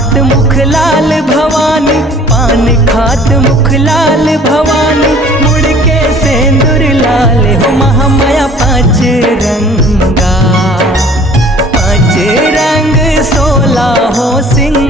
खात मुख लाल भवानी, पान खात मुख लाल भवानी, मुड़ के सेंदूर लाल हो महामाया पांच रंगा, पांच रंग 16 हो सिंह